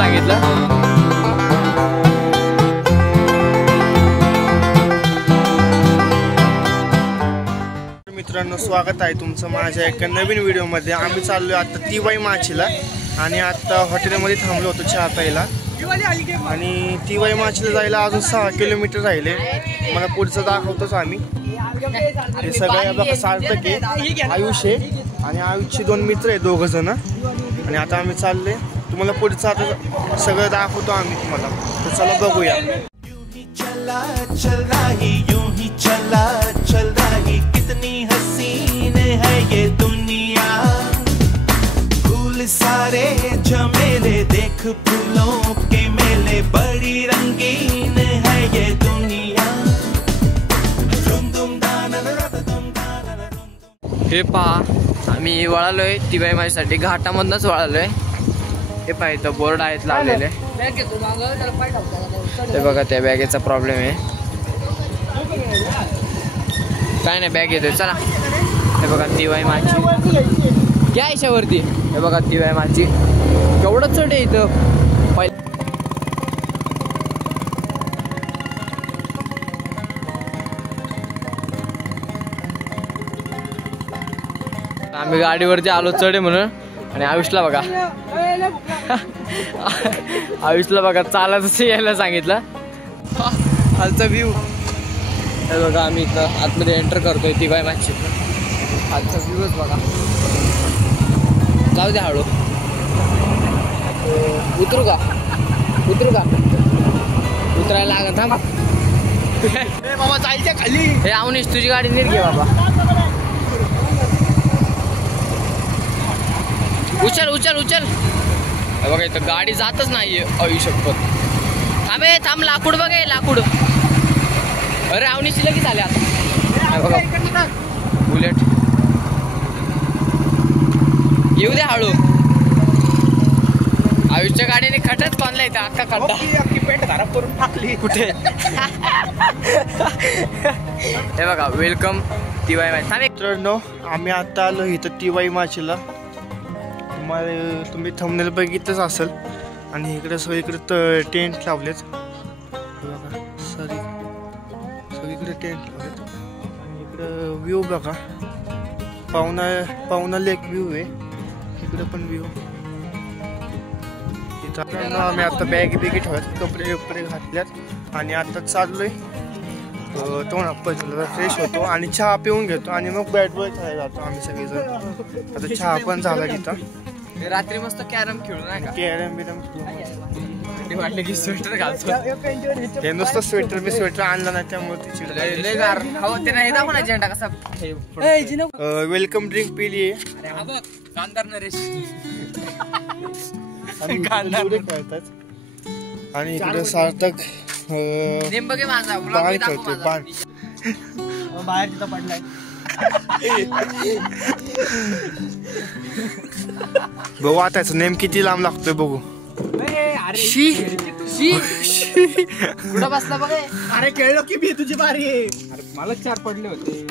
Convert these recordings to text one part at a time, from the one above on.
सांगितलं. मित्रांनो, स्वागत आहे तुमचं माझ्या एका नवीन व्हिडिओमध्ये. आम्ही चाललो आता तिवाई माचीला आणि आता हॉटेलमध्ये थांबलो होतो चहा प्यायला. आणि तिवाई माचीला जायला अजून 6 किलोमीटर राहिले. मला पुढचं दाखवतोच आम्ही. हे सगळं बघा सार्थक आहे, आयुष आहे आणि आयुषचे 2 मित्र आहे, 2 जण. आणि आता आम्ही चालले. तुम्हाला पुढचं आता सगळं दाखवतो आम्ही तुम्हाला. तर चला बघूया. कितनी हसीन है ये दुनिया, फूल सारे झमेले, देख फूलों के मेले, बड़ी रंगीन है ये दुनिया. हे पहा, आम्ही वळालोय तिवाई माझ्यासाठी. घाटामधनच वळालोय. हे पहा, इथं बोर्ड आहेत लावलेले. ते बघा, त्या बॅगेचा प्रॉब्लेम आहे. काय नाही, बॅग येतोय. चला. हे बघा तिवाई माची या याच्यावरती. हे बघा तिवाई माची केवढं चढ आहे इथं. आम्ही गाडीवरती आलो चढ म्हणून. आणि आयुषला बघा आयुषला बघा चालत यायला सांगितलं. खालचा व्ह्यू हे बघा. आम्ही इथं आतमध्ये एंटर करतोय तिवाई माची. आजचा व्ह्यूच बघा. जाऊ द्या, हळू उतरू का उतरायला लागत. हा बाबा जायच्या खाली. हे अवनीश, तुझी गाडी नीट घे बाबा. उचल. हे बघा, इथं गाडी जातच नाहीये. आयुष्यपत थांब. लाकूड बघे, लाकूड. अरे अवनीची लगेच आले आता. बघा बुलेट. येऊ दे हळू. आयुषच्या गाडीने खटच बांधला इथं. अख्खा खड्डा. पेंट खराब करून टाकली. कुठे? हे बघा, वेलकम तिवाई माची. मित्रांनो, आम्ही आता आलो इथं तिवाई माचीला. तुम्ही थंबनेल बघितलंच असेल. आणि इकडे सगळीकडे टेंट लावलेत. सगळीकडे टेंट लावलेत. आणि इकडं व्ह्यू बघा. पावना लेक व्ह्यू आहे. इकडे पण व्ह्यू. इथं आम्ही आता बॅग ठेवत, कपडे घातल्यात. आणि आता चाललोय तोंड फ्रेश होतो आणि चहा पिऊन घेतो. आणि मग बॅट बॉल खेळायला जातो आम्ही सगळेजण. आता चहा पण झाला तिथं. रात्री मस्त कॅरम खेळू नाही का? कॅरम वाटलं की स्वेटर घालतो. हे नुसतं स्वेटर आणलं नाही त्यामुळे झेंडा कसा. वेलकम ड्रिंक पिली. कांदार नरेश खेळतात. आणि इकडे सार्थक बाहेर खेळतोय. बाहेर तिथं पडलाय. बघू आता याचं नेम किती लांब लागतोय बघू. कुठं बसला बघ. अरे खेळलो की मी, तुझी बारी आहे. अरे मला 4 पडले होते.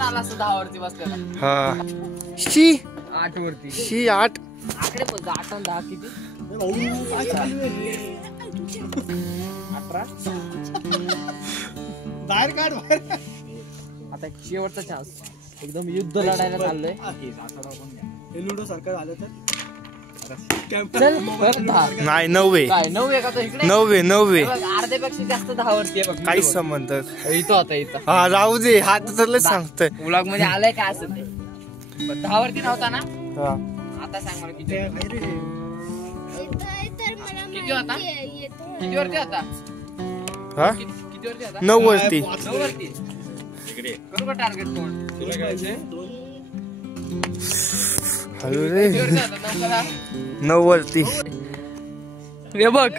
आला असं 10 वरती बसलेला. हा 8 वरती. 8 आकडे पण 8 आणि 10 किती? 18. बाहेर काढ. आता शेवटचा चान्स. एकदम युद्ध लढायला चाललोय. लुडो सारखं झालं तर नाही 9 अर्ध्यापेक्षा जास्त 10 वरती आहे. काहीच संबंध इथं होता इथं. हा राहू दे. हात तर सांगतोय ब्लॉग मध्ये आलाय काय असं ते. 10 वरती नव्हता ना. आता सांग मला किती होता. किती वरती होता? हा किती वरती होता? 9 वरती. 9 वरती. करू का टार्गेट कोण? तुला करायचंय? हॅलो रे. 9 वरती. हे बघ.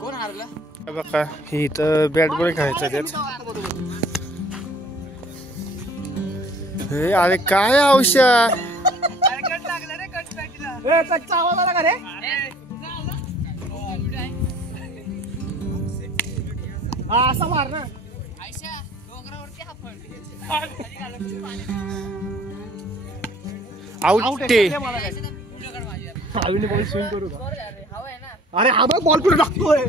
कोण हारलं? बघा ही इथं बॅट बॉल खेळायचं त्यात. अरे काय औषध. असा मार ना. आउट ते अरे हा बघ बॉल कुठे टाकतोय.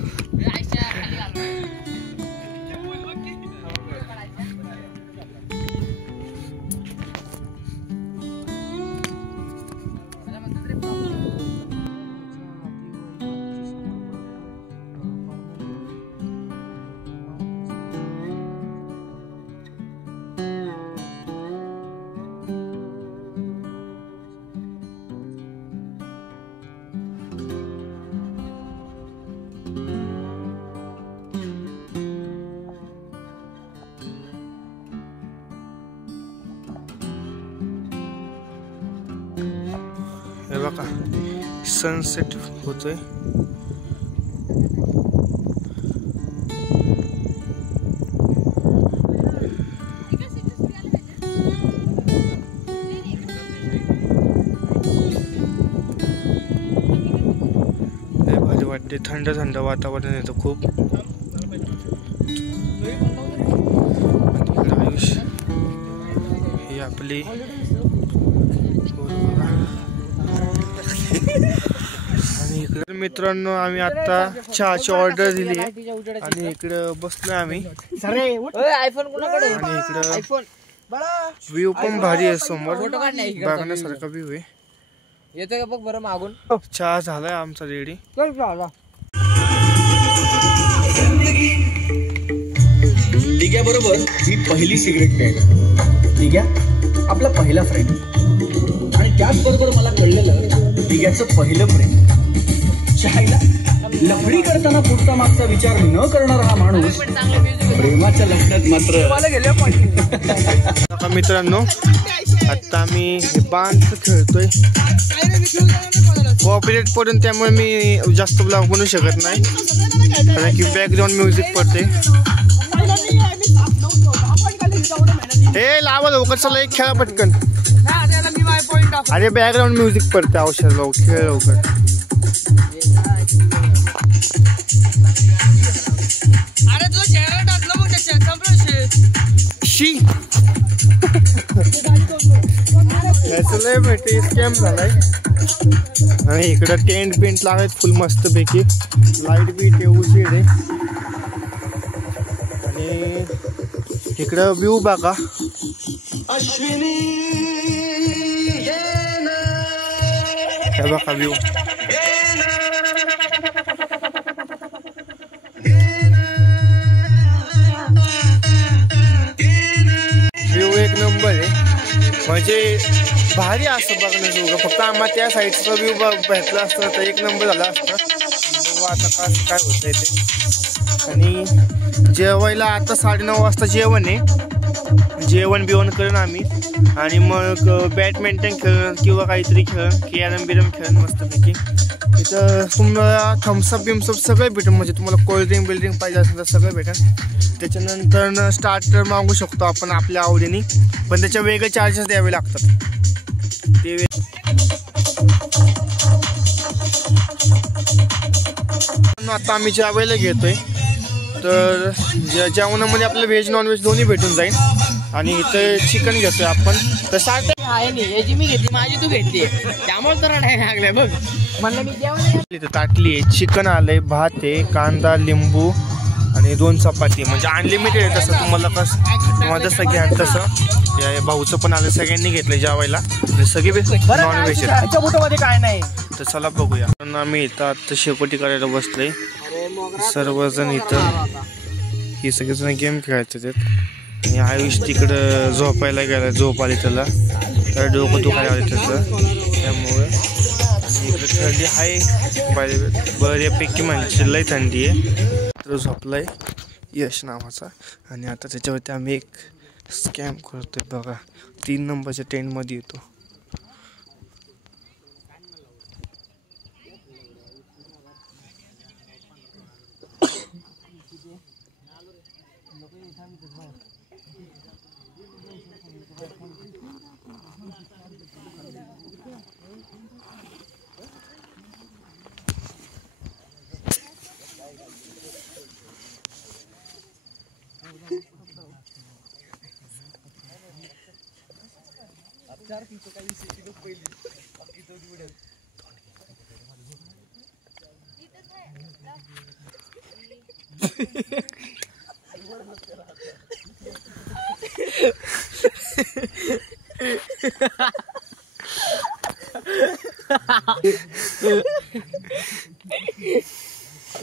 हे बघा सनसेट होतोय. भारी वाटते. थंड थंड वातावरण येतं खूप. आयुष ही आपली आणि इकडे मित्रांनो आम्ही आता चहाची ऑर्डर दिली आणि इकडे बसलोय आम्ही. आणि इकडं व्ह्यू पण भारी आहे. समोर बघण्यासारखा व्ह्यू आहे. येतोय का बघ बरं मागून. चहा झालाय आमचा रेडी. दिग्या बरोबर मी पहिली सिगरेट प्यायलो. दिग्या आपला पहिला फ्रेंड आणि त्याच बरोबर मला कळलेलं दिग्याचं पहिलं प्रेम. शाळेला लफडी करताना पुढचा मागचा विचार न करणारा हा माणूस प्रेमाच्या लफड्यात मात्र. मित्रांनो आता आम्ही बांध खेळतोय. कॉपीराइट पडून त्यामुळे मी जास्त ब्लॉग बनवू शकत नाही कारण की बॅकग्राऊंड म्युझिक पडते. हे लावा लवकर चला एक खेळा पटकन. अरे बॅकग्राऊंड म्युझिक पडते. औषध लवकर खेळ लवकर. शी लय भेटे स्कॅम झालाय. आणि इकडं टेंट पेंट लागायत फुल मस्त पैकी. लाईट बी ठेवू शेड आहे. आणि इकडं व्ह्यू बघा. हे बघा व्ह्यू. व्ह्यू एक नंबर आहे. म्हणजे भारी असं बघण्याजोगं. फक्त आम्हाला त्या साईडचा व्ह्यू भेटला असतं तर एक नंबर झाला असतं. बघू आता काय होतंय ते. आणि जेवायला आता 9:30 वाजता जेवण आहे. जेवण बिवण करून आम्ही आणि मग बॅडमिंटन खेळून किंवा काहीतरी खेळून कॅरम बिरम खेळून मस्तपैकी. इथं तुम्हाला थम्सअप बिम्सअप सगळं भेटेल. म्हणजे तुम्हाला कोल्ड्रिंक बिल्ड्रिंक पाहिजे असेल तर सगळं भेटेल. त्याच्यानंतर स्टार्टर मागू शकतो आपण आपल्या आवडीने पण त्याच्या वेगळे चार्जेस द्यावे लागतात. ते आता आम्ही जेवायला घेतोय. तर जेवणामध्ये आपल्याला व्हेज नॉनव्हेज दोन्ही भेटून जाईल. आणि इथं चिकन घेतोय आपण. तर याची मी घेतली माझी तू घेतली त्यामुळे तर नाही लागले बघ. म्हणलं मी जेवण इथं ताटली आहे. चिकन आलंय, भात आहे, कांदा, लिंबू आणि 2 चपाती. म्हणजे अनलिमिटेड आहे. तसं तुम्हाला जसं घ्या तसं. या भाऊचं पण आलं. सगळ्यांनी घेतलं जेवायला. सगळे नॉनव्हेज आहेत. काय नाही. तर चला बघूया. आम्ही इथं आता शेकोटी करायला बसलोय. सर्वजण इथं हे सगळेजण गेम खेळायचे आहेत. आणि आयुष तिकडं झोपायला गेला. झोप आली त्याला. तर डोकं दुखायला आलं त्याचं. त्यामुळे इकडे थंडी आहे बऱ्यापैकी. म्हणजे लय थंडी आहे. तर झोपलाय यश नावाचा. आणि आता त्याच्यावरती आम्ही एक स्कॅम करतोय बघा. 3 नंबरच्या टेंटमध्ये येतो.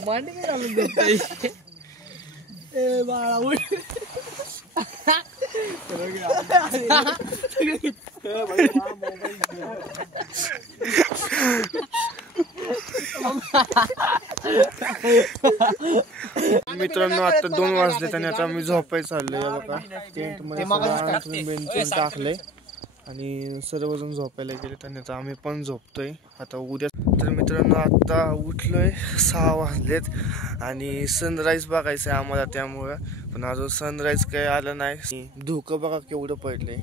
मांडी काय घालून देतोय? ए बाळा उठ. मित्रांनो आता 2 वाजले आणि आता आम्ही झोपायला चाललोय. बघा टेंट मध्ये टाकलंय आणि सर्वजण झोपायला गेलेत आणि आता आम्ही पण झोपतोय आता उद्या. तर मित्रांनो आता उठलोय 6 वाजलेत आणि सनराईज बघायचं आहे आम्हाला, त्यामुळं पण अजून सनराईज काही आलं नाही. धुकं बघा केवढं पडलंय,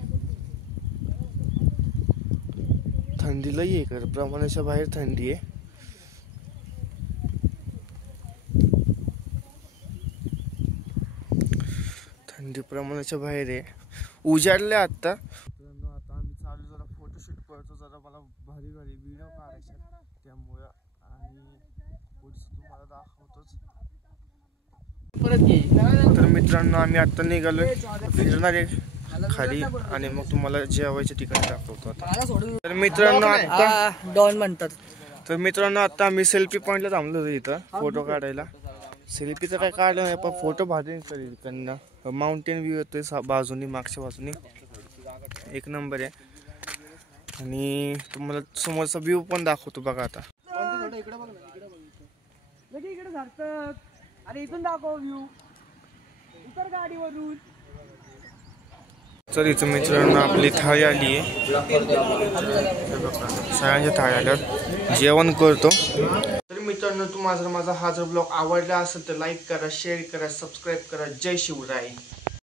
थंडी लई आहे, प्रमाणाच्या बाहेर थंडी आहे. थंडी प्रमाणाच्या बाहेर आहे, उजाडले आता. आता आम्ही चालू जरा फोटोशूट करतो, जरा मला भारी भारी व्हिडिओ काढायचे त्यामुळे आणि पुढचं तुम्हाला दाखवतोच. तर मित्रांनो आम्ही आता निघालोय, फिरणार आहे खाली आणि मग तुम्हाला जेवायच्या ठिकाणी दाखवतो आता. तर मित्रांनो आता डॉन म्हणतात. तर मित्रांनो आता आम्ही सेल्फी पॉइंटला थांबलो होतो इथं फोटो काढायला. सेल्फीचं काय काढलं नाही पण फोटो भारी करेल त्यांना. माउंटेन व्ह्यू येतोय बाजूनी, मागच्या बाजूनी एक नंबर आहे. आणि तुम्हाला समोरचा व्ह्यू पण दाखवतो बघा आता. तर इथं मित्रांनो आपली थाळी आली आहे, सगळ्यांच्या थाळी आल्यात, जेवण करतो. तर मित्रांनो तुम्हाला जर माझा हा जर ब्लॉग आवडला असेल तर लाईक करा, शेअर करा, सबस्क्राईब करा. जय शिवराय.